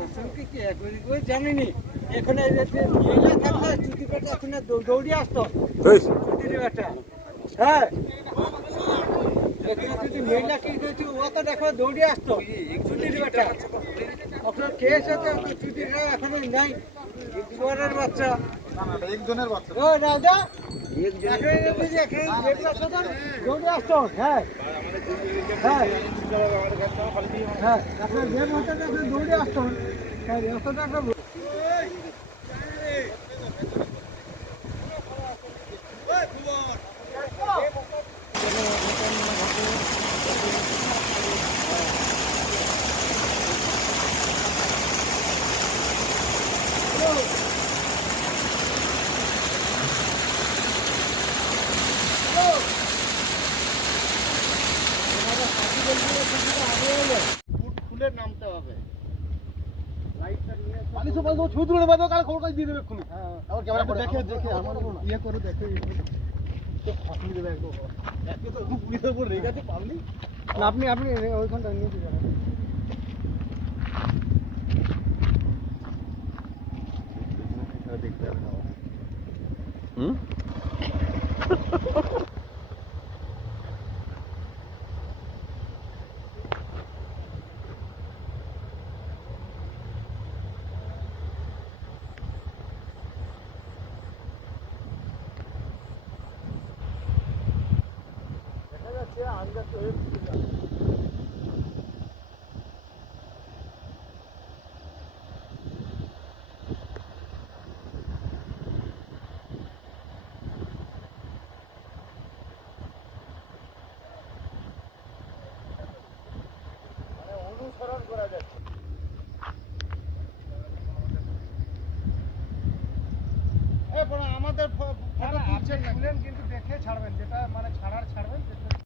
প্রশাসনকে কি ওই জানিনি এখানে মেয়েরা থাকলে চুটি বেটা এখানে দৌড়ে আসতো চুটির বেটা। হ্যাঁ এখানে যদি মেয়েরা কি করছি ও তো দেখো দৌড়ে আসতো চুটির বেটা। ওখানে কেস আছে চুটিরা এখনো নাই চোরের বাচ্চা একজনের বাচ্চা ও রাজা দৌড়ে আসতো। হ্যাঁ হ্যাঁ হ্যাঁ আপনার যে মাথাটা দৌড়ে আসতো হ্যাঁ রাস্তাটা একটা খুলে নামতে হবে। পানি সব বলবো ছুট দূরে বাদো কাল খবর কাজ দিয়ে দেবে এক্ষুনি। আবার ক্যামেরা করে দেখে আমার ইয়ে করে দেখে তো ফাঁসিয়ে দেবে একদম। একে তো পুলিশের উপর রেগে আছে পাবলি। না আপনি ওইখানটা নিয়ে যাবেন। দেখতে হবে না। হুম দেখা যাচ্ছে আন্দাজ হয়ে